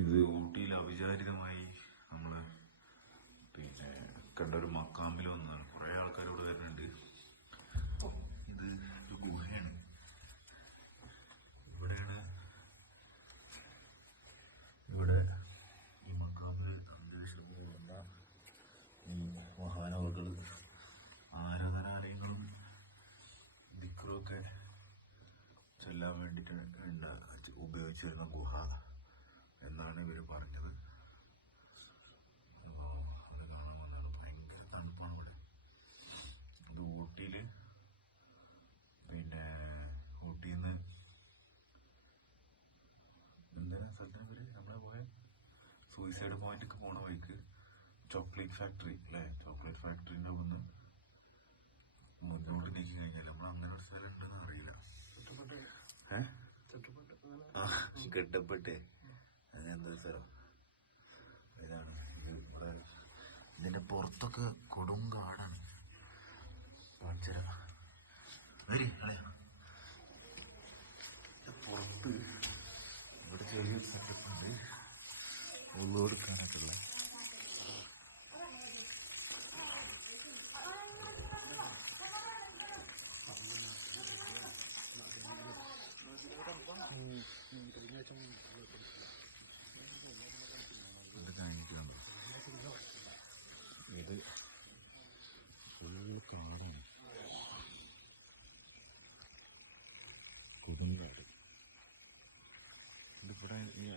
ഇത് ഊട്ടിയിൽ അവിചാരിതമായി നമ്മൾ പിന്നെ കണ്ട ഒരു മക്കാമ്പിൽ വന്നതാണ് കുറേ ആൾക്കാർ ഇവിടെ വരുന്നുണ്ട്. ഇത് ഒരു ഗുഹയാണ്. ഇവിടെയാണ് ഇവിടെ ഈ മക്കാമ്പിൽ അന്തരീക്ഷത്തിൽ വന്ന ഈ മഹാനവകൾ. ആരാധനാലയങ്ങളും ദിക്കറുമൊക്കെ ചെല്ലാൻ വേണ്ടിയിട്ട് ഉപയോഗിച്ചിരുന്ന ഗുഹ. എന്നാണ് ഇവർ പറഞ്ഞത്. അത് കാണാൻ വന്നതാണ് ഭയങ്കര തണുപ്പാണ് ഇവിടെ. ഇത് ഊട്ടിയിൽ പിന്നെ ഊട്ടിയിൽ നിന്ന് എന്തിനാ സ്ഥലത്തിന് പേര്? നമ്മളെ പോയ? സൂയിസൈഡ് പോയിന്റിലേക്ക് പോണ വഴിക്ക് ചോക്ലേറ്റ് ഫാക്ടറി അല്ലേ ചോക്ലേറ്റ് ഫാക്ടറിന്റെ ഒന്ന് മുന്നോട്ട് നീക്കി കഴിഞ്ഞാൽ നമ്മൾ അങ്ങനെ ഒരു സ്ഥലം ഉണ്ടെന്ന് അറിയില്ല. ഏഹ് ആ അങ്ങനെന്താ സ്ഥലം ഇതാണ് ഇത് ഇവിടെ. പുറത്തൊക്കെ കൊടും കാടാണ് കാണിച്ചുതരാം.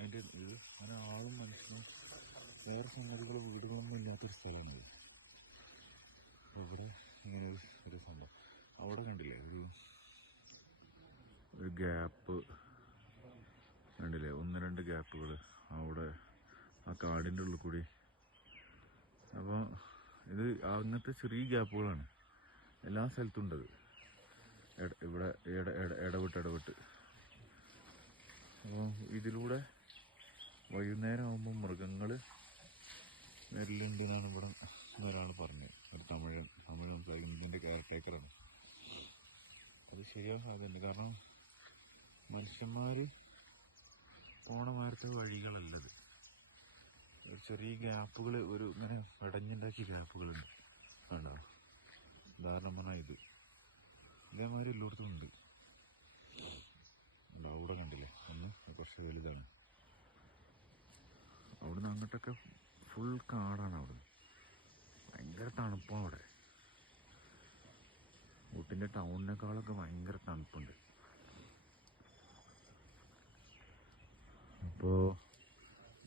അതിന്റെ ഇത് അങ്ങനെ ആളും മനുഷ്യനും വേറെ സംഗതികളും വീടുകളൊന്നും ഇല്ലാത്തൊരു സ്ഥലമാണ് അപ്പൊ ഇവിടെ ഇങ്ങനെ ഒരു സംഭവം. അവിടെ കണ്ടില്ലേ? ഒരു ഒരു ഗ്യാപ്പ് കണ്ടില്ലേ? ഒന്ന് രണ്ട് ഗ്യാപ്പുകൾ അവിടെ ആ കാടിന്റെ ഉള്ളിൽ കൂടി. അപ്പോൾ ഇത് അങ്ങനത്തെ ചെറിയ ഗ്യാപ്പുകളാണ്. എല്ലാ സ്ഥലത്തും ഉണ്ടത് ഇവിടെ ഇട- ഇട- ഇടവിട്ട് ഇടവിട്ട് അപ്പോൾ ഇതിലൂടെ വൈകുന്നേരം ആകുമ്പോൾ മൃഗങ്ങൾ വരലുണ്ടെന്നാണ് ഇവിടെ ഒരാൾ പറഞ്ഞത്. ഒരു തമിഴൻ. തമിഴ് സംസാരിക്കും ഇതിന്റെ കെയർടേക്കറാണ് അത് ശരിയാൻ സാധ്യതയുണ്ട്. കാരണം മനുഷ്യന്മാർ പോണ മാരത്തെ വഴികളല്ലത്. ഒരു ചെറിയ ഗ്യാപ്പുകൾ ഒരു ഇങ്ങനെ അടഞ്ഞുണ്ടാക്കിയ ഗ്യാപ്പുകളുണ്ട്. വേണ്ട ഉദാഹരണം പറഞ്ഞാൽ ഇത്. ഇതേമാതിരി എല്ലായിടത്തും ഉണ്ട്, അവിടെ കണ്ടില്ലേ? ഒന്ന് കുറച്ച് വലുതാണ്. അവിടുന്ന് അങ്ങോട്ടൊക്കെ ഫുൾ കാടാണ് അവിടുന്ന്. ഭയങ്കര തണുപ്പാണ് അവിടെ. ഊട്ടിന്റെ ടൗണിനേക്കാളൊക്കെ ഭയങ്കര തണുപ്പുണ്ട്. അപ്പോൾ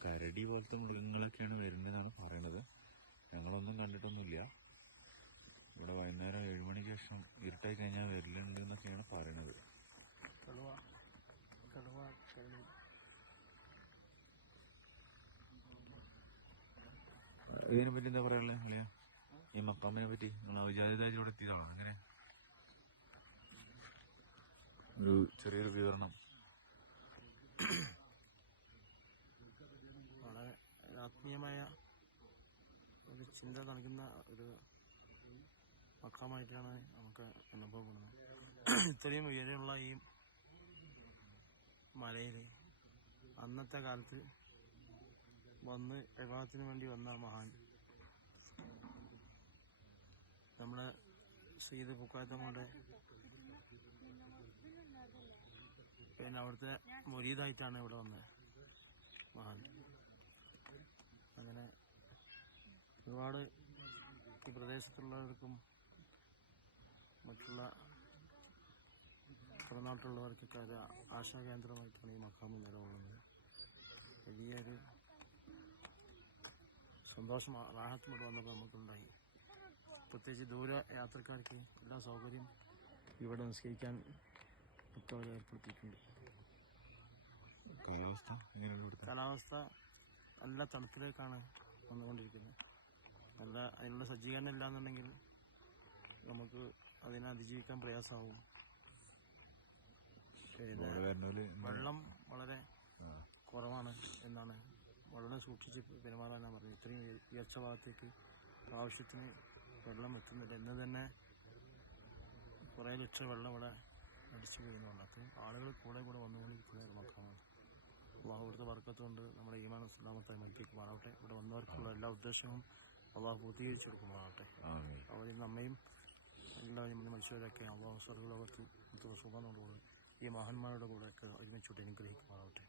കരടി പോലത്തെ മൃഗങ്ങളൊക്കെയാണ് വരുന്നതെന്നാണ് പറയണത്. ഞങ്ങളൊന്നും കണ്ടിട്ടൊന്നുമില്ല. ഇവിടെ വൈകുന്നേരം ഏഴ് മണിക്ക് ശേഷം ഇരുട്ടായി കഴിഞ്ഞാൽ വരലുണ്ട് എന്നൊക്കെയാണ് പറയണത്. കടുവ കടുവ ഇതിനെ പറ്റി എന്താ പറയാനുള്ളത് അളിയ ഈ മക്കാമിനെ പറ്റി നിങ്ങൾ ഔചാരികമായിട്ട് ഇവിടെ എത്തിയതാണോ? അങ്ങനെ ഒരു ചെറിയൊരു വിവരണം. വളരെ ആത്മീയമായ ഒരു ചിന്ത നൽകുന്ന ഒരു മക്കമായിട്ടാണ് നമുക്ക് അനുഭവപ്പെടുന്നത് ഇത്രയും ഉയരമുള്ള ഈ മലയിൽ അന്നത്തെ കാലത്ത് വന്ന് എവാത്തിന് വേണ്ടി വന്ന മഹാൻ. നമ്മുടെ സീത് പുക്കാത്തങ്ങളുടെ പിന്നെ അവിടുത്തെ മുരീതായിട്ടാണ് ഇവിടെ വന്നത് മഹാൻ. അങ്ങനെ ഒരുപാട് ഈ പ്രദേശത്തുള്ളവർക്കും മറ്റുള്ള പുറനാട്ടിലുള്ളവർക്കൊക്കെ ഒരു ആശാകേന്ദ്രമായിട്ടാണ് ഈ മക്കാമ് നിലകൊള്ളുന്നത്. വലിയൊരു സന്തോഷം. റാഹത്തും ഇവിടെ വന്നപ്പോൾ നമുക്കുണ്ടായി. പ്രത്യേകിച്ച് ദൂര യാത്രക്കാർക്ക് എല്ലാ സൗകര്യം ഇവിടെ നിസ്കരിക്കാൻ അവർ ഏർപ്പെടുത്തിയിട്ടുണ്ട്. കാലാവസ്ഥ നല്ല തണുപ്പിലേക്കാണ് വന്നുകൊണ്ടിരിക്കുന്നത്. നല്ല അതിനുള്ള സജ്ജീകരണം ഇല്ലാന്നുണ്ടെങ്കിൽ നമുക്ക് അതിനെ അതിജീവിക്കാൻ പ്രയാസമാവും. പിന്നെ വെള്ളം വളരെ കുറവാണ് എന്നാണ് വളരെ സൂക്ഷിച്ച് പെരുമാറാനാണ് പറഞ്ഞത് ഇത്രയും ഉയ- ഉയർച്ച ഭാഗത്തേക്ക് ആവശ്യത്തിന് വെള്ളം എത്തുന്നില്ല. ഇന്ന് തന്നെ കുറേ ലക്ഷം വെള്ളം ഇവിടെ അടിച്ചു പോയിരുന്നുണ്ട് അപ്പം ആളുകൾ കൂടെ കൂടെ വന്നുകൊണ്ട് പിള്ളേർ മക്കളാണ് അള്ളാഹുവിടുത്തെ വർക്കത്തുകൊണ്ട് നമ്മുടെ ഈമാൻ ഇസ്ലാമത്തെ മരിപ്പിക്കുമാറാവട്ടെ ഇവിടെ വന്നവർക്കുള്ള എല്ലാ ഉദ്ദേശവും അള്ളാഹു പൂർത്തീകരിച്ചു കൊടുക്കുമാറാവട്ടെ. അവരിൽ നമ്മയും എല്ലാ മനുഷ്യരൊക്കെ അള്ളാഹു സർവലോകത്ത് സുഖനോടുകൂടെ ഈ മഹാന്മാരുടെ കൂടെ ഒക്കെ ഒരുമിച്ചോട്ട് അനുഗ്രഹിക്കുമാറാവട്ടെ.